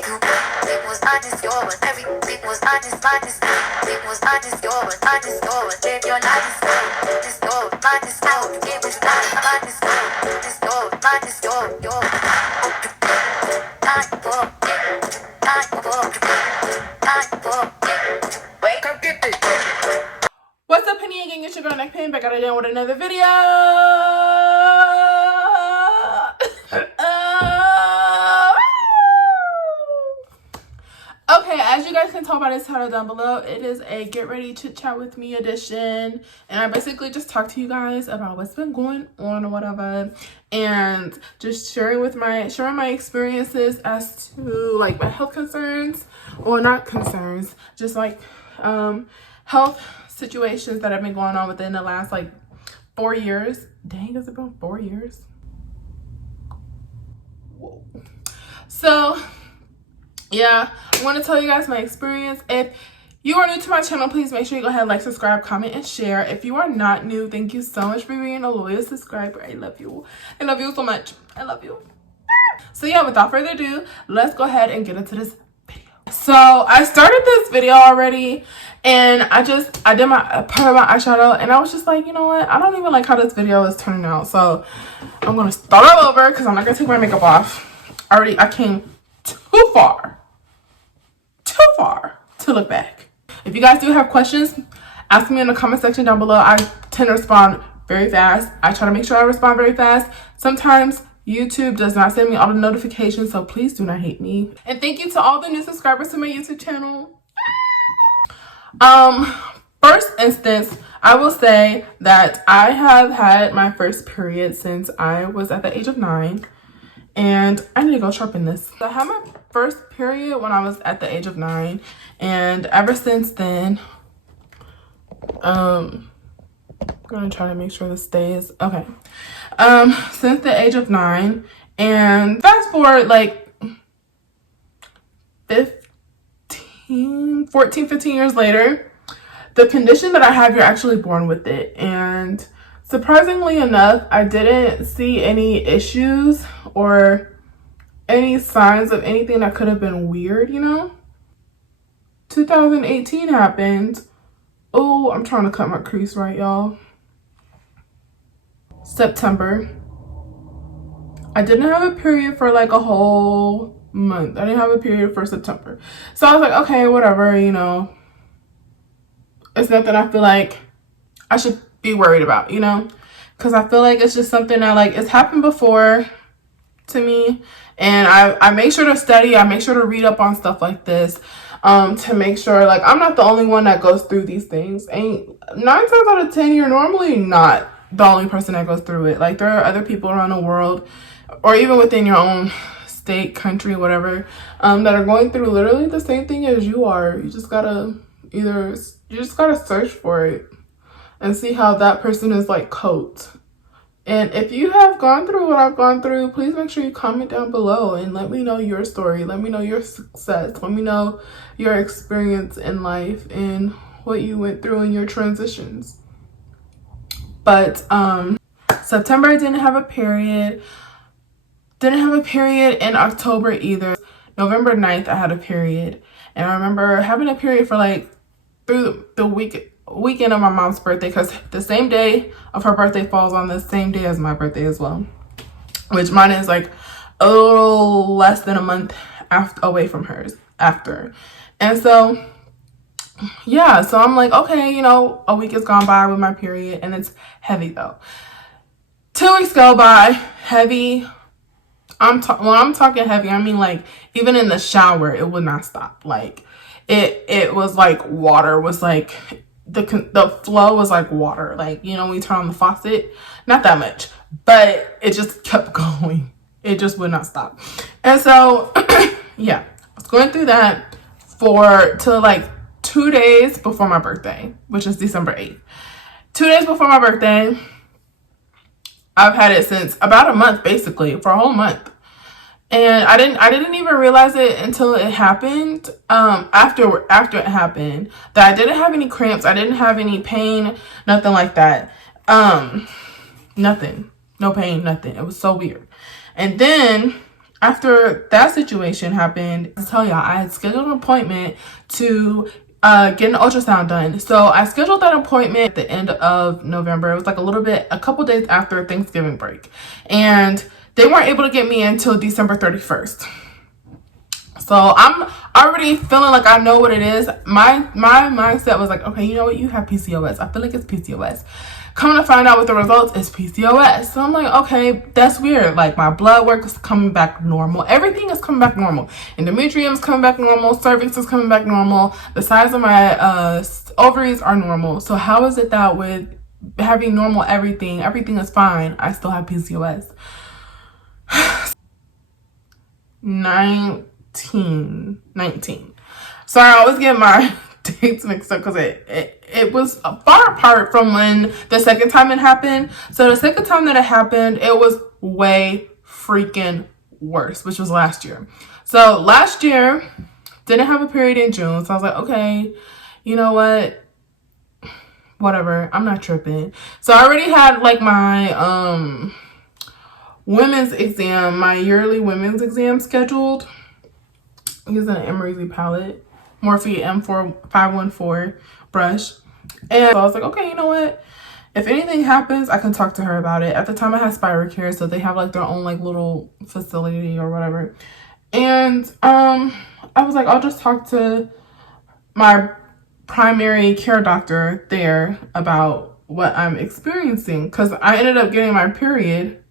was I just yours. Everything was I just my this. It was I just yours. I just yours. Live your life just yours. My just yours. It was not my just yours. My just yours. Wake up, get this. What's up, Penny? Again, it's your girl Nekpen back out again with another video. Okay, as you guys can tell by this title down below, it is a get ready chit chat with me edition, and I basically just talk to you guys about what's been going on or whatever, and just sharing my experiences as to like my health concerns, or not concerns, just like health situations that have been going on within the last like 4 years. Dang, has it been 4 years? Whoa. So yeah, I want to tell you guys my experience. If you are new to my channel, please make sure you go ahead, like, subscribe, comment, and share. If you are not new, thank you so much for being a loyal subscriber. I love you. I love you so much. I love you. So yeah, without further ado, let's go ahead and get into this video. So I started this video already, and I did my part of my eyeshadow, and I was just like, you know what? I don't even like how this video is turning out. So I'm going to start all over because I'm not going to take my makeup off. I came too far to look back. If you guys do have questions, ask me in the comment section down below. I tend to respond very fast. I try to make sure I respond very fast. Sometimes YouTube does not send me all the notifications, so please do not hate me. And thank you to all the new subscribers to my YouTube channel. First instance, I will say that I have had my first period since I was at the age of 9. And I need to go sharpen this. So I had my first period when I was at the age of 9, and ever since then, I'm gonna try to make sure this stays okay. Since the age of 9, and fast forward like 14, 15 years later, the condition that I have, you're actually born with it. And surprisingly enough, I didn't see any issues or any signs of anything that could have been weird, you know? 2018 happened. Oh, I'm trying to cut my crease right, y'all. September. I didn't have a period for like a whole month. I didn't have a period for September. So I was like, okay, whatever, you know. It's nothing I feel like I should be worried about, you know, because I feel like it's just something that like it's happened before to me, and I make sure to study. I make sure to read up on stuff like this, to make sure like I'm not the only one that goes through these things. And 9 times out of 10, you're normally not the only person that goes through it. Like there are other people around the world, or even within your own state, country, whatever, that are going through literally the same thing as you are. You just gotta search for it and see how that person is like coped. And if you have gone through what I've gone through, please make sure you comment down below and let me know your story. Let me know your success. Let me know your experience in life and what you went through in your transitions. But September, I didn't have a period. Didn't have a period in October either. November 9th, I had a period. And I remember having a period for like through the weekend of my mom's birthday, because the same day of her birthday falls on the same day as my birthday as well, which mine is like a little less than a month away from hers after. And so yeah, so I'm like, okay, you know, a week has gone by with my period, and it's heavy though. 2 weeks go by, heavy. When I'm talking heavy, I mean like even in the shower it would not stop. Like it was like water was like the flow was like water. Like, you know, when you turn on the faucet, not that much, but it just kept going. It just would not stop. And so yeah, I was going through that till like 2 days before my birthday, which is December 8th. 2 days before my birthday. I've had it since about a month, basically, for a whole month. And I didn't even realize it until it happened. After it happened, that I didn't have any cramps, I didn't have any pain, nothing like that. Nothing, no pain, nothing. It was so weird. And then after that situation happened, I tell y'all, I had scheduled an appointment to get an ultrasound done. So I scheduled that appointment at the end of November. It was like a couple days after Thanksgiving break. And they weren't able to get me until December 31st. So I'm already feeling like I know what it is. My mindset was like, okay, you know what? You have PCOS. I feel like it's PCOS. Coming to find out with the results is PCOS. So I'm like, okay, that's weird. Like my blood work is coming back normal. Everything is coming back normal. Endometrium is coming back normal. Cervix is coming back normal. The size of my ovaries are normal. So how is it that with having normal everything is fine, I still have PCOS? 19. Sorry, I always get my dates mixed up because it was far apart from when the second time it happened. So the second time that it happened, it was way freaking worse, which was last year. So last year, didn't have a period in June. So I was like, okay, you know what? Whatever, I'm not tripping. So I already had like my women's exam, my yearly women's exam scheduled. I'm using an Emery palette, Morphe M4514 brush. And so I was like, okay, you know what? If anything happens, I can talk to her about it. At the time I had Spiracare, so they have like their own like little facility or whatever. And I was like, I'll just talk to my primary care doctor there about what I'm experiencing. Because I ended up getting my period,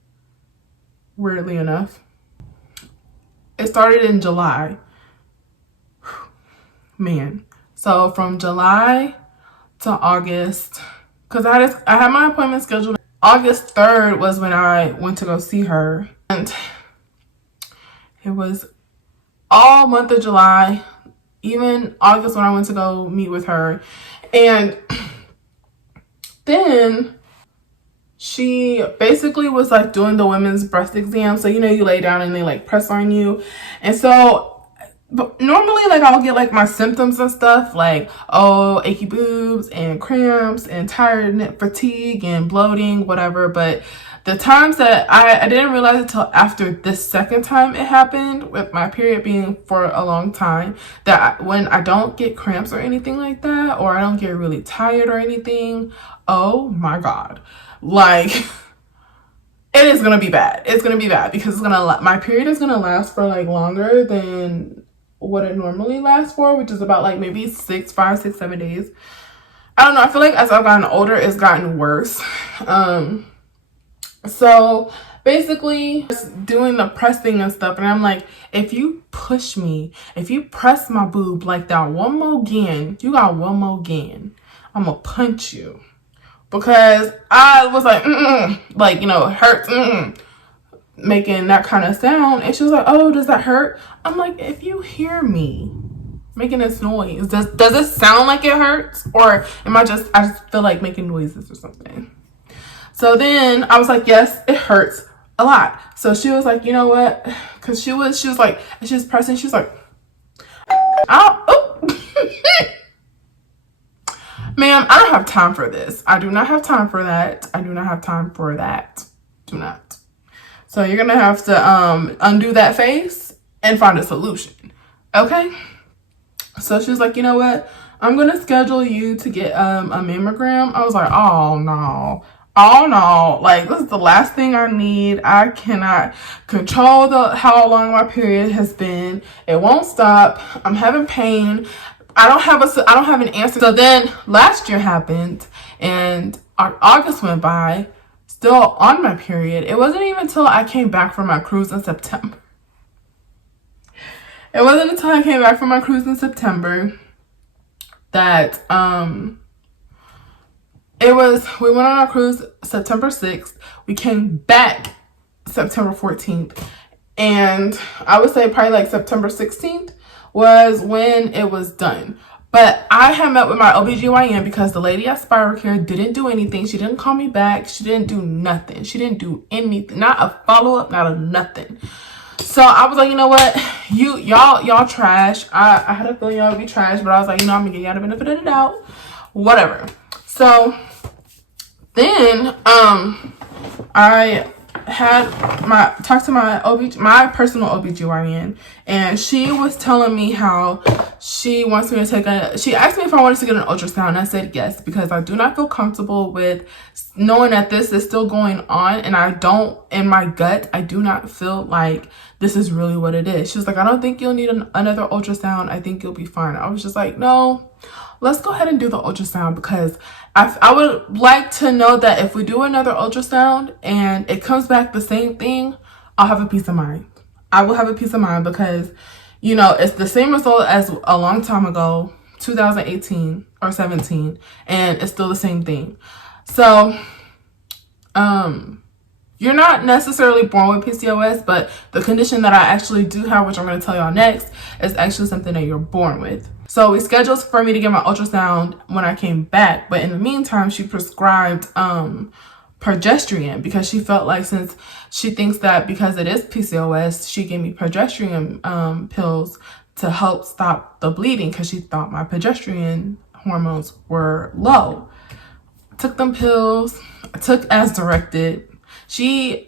weirdly enough. It started in July. Man. So from July to August, because I had my appointment scheduled. August 3rd was when I went to go see her. And it was all month of July, even August when I went to go meet with her. And then she basically was like doing the women's breast exam. So, you know, you lay down and they like press on you. And so but normally, like, I'll get, like, my symptoms and stuff, like, oh, achy boobs and cramps and tiredness, fatigue and bloating, whatever. But the times that I didn't realize it until after this second time it happened, with my period being for a long time, that when I don't get cramps or anything like that, or I don't get really tired or anything, oh, my God. Like, it is going to be bad. It's going to be bad because my period is going to last for, like, longer than what it normally lasts for, which is about like maybe 5, 6, 7 days. I don't know. I feel like as I've gotten older, it's gotten worse. So basically just doing the pressing and stuff. And I'm like, if you push me, if you press my boob like that one more again, you got one more again, I'm gonna punch you. Because I was like, like, you know, it hurts, making that kind of sound. And she was like, oh, does that hurt? I'm like, if you hear me making this noise, does it sound like it hurts? Or am I just feel like making noises or something? So then I was like, yes, it hurts a lot. So she was like, you know what? Because she was like, she was pressing, she was like, oh. Ma'am, I don't have time for this. I do not have time for that. I do not have time for that. Do not. So you're going to have to undo that face and find a solution. Okay? So she was like, you know what? I'm going to schedule you to get a mammogram. I was like, oh, no. Oh, no. Like, this is the last thing I need. I cannot control how long my period has been. It won't stop. I'm having pain. I don't have an answer. So then last year happened and August went by. Still on my period. It wasn't even until I came back from my cruise in September. It wasn't until I came back from my cruise in September that we went on our cruise September 6th. We came back September 14th. And I would say probably like September 16th was when it was done. But I had met with my OBGYN because the lady at Spiracare didn't do anything. She didn't call me back. She didn't do nothing. She didn't do anything. Not a follow-up, not a nothing. So I was like, you know what? Y'all trash. I had a feeling y'all would be trash, but I was like, you know, I'm gonna give y'all the benefit of the doubt. Whatever. So then I talked to my personal OBGYN, and she was telling me how she wants me to take she asked me if I wanted to get an ultrasound, and I said yes, because I do not feel comfortable with knowing that this is still going on, and in my gut, I do not feel like this is really what it is. She was like, I don't think you'll need another ultrasound. I think you'll be fine. I was just like, no, let's go ahead and do the ultrasound, because I would like to know that if we do another ultrasound and it comes back the same thing, I'll have a peace of mind. I will have a peace of mind, because, you know, it's the same result as a long time ago, 2018 or 17, and it's still the same thing. So, you're not necessarily born with PCOS, but the condition that I actually do have, which I'm going to tell y'all next, is actually something that you're born with. So we scheduled for me to get my ultrasound when I came back, but in the meantime, she prescribed progesterone, because she felt like, since she thinks that because it is PCOS, she gave me progesterone pills to help stop the bleeding, because she thought my progesterone hormones were low. I took them pills. I took as directed. She's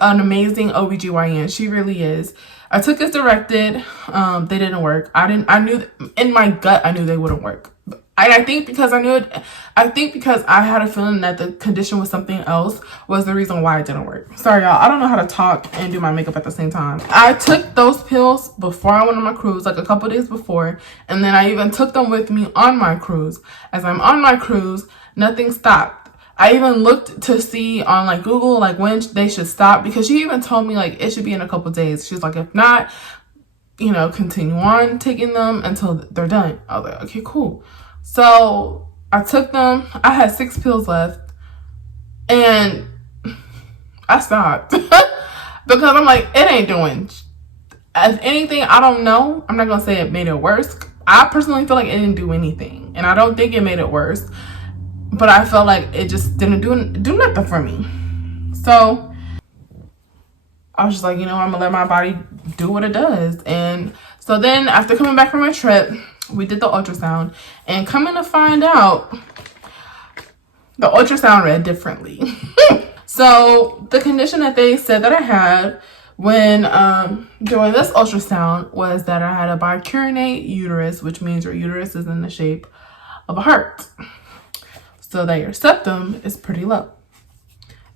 an amazing OBGYN. She really is. I took as directed. They didn't work. I knew in my gut, I knew they wouldn't work. I think because I had a feeling that the condition was something else was the reason why it didn't work. Sorry, y'all. I don't know how to talk and do my makeup at the same time. I took those pills before I went on my cruise, like a couple days before. And then I even took them with me on my cruise. As I'm on my cruise, nothing stopped. I even looked to see on like Google, like when they should stop, because she even told me like it should be in a couple days. She's like, if not, you know, continue on taking them until they're done. I was like, okay, cool. So I took them. I had 6 pills left, and I stopped because I'm like, it ain't doing. If anything, I don't know. I'm not gonna say it made it worse. I personally feel like it didn't do anything, and I don't think it made it worse. But I felt like it just didn't do nothing for me. So I was just like, you know, I'm gonna let my body do what it does. And so then after coming back from my trip, we did the ultrasound, and coming to find out, the ultrasound read differently. So the condition that they said that I had when doing this ultrasound was that I had a bicurinate uterus, which means your uterus is in the shape of a heart, so that your septum is pretty low.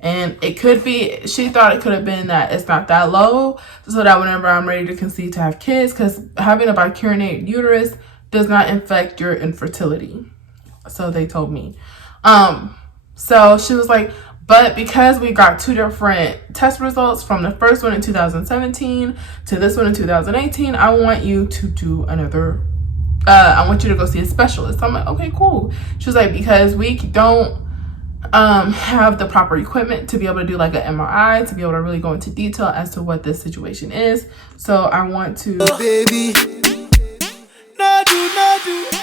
And it could be, she thought it could have been that it's not that low, so that whenever I'm ready to conceive to have kids, because having a bicurinate uterus does not affect your infertility. So they told me. So she was like, but because we got 2 different test results, from the first one in 2017 to this one in 2018, I want you to do another I want you to go see a specialist. So I'm like, okay, cool. She was like, because we don't have the proper equipment to be able to do like an MRI, to be able to really go into detail as to what this situation is. So I want to... Baby, no do.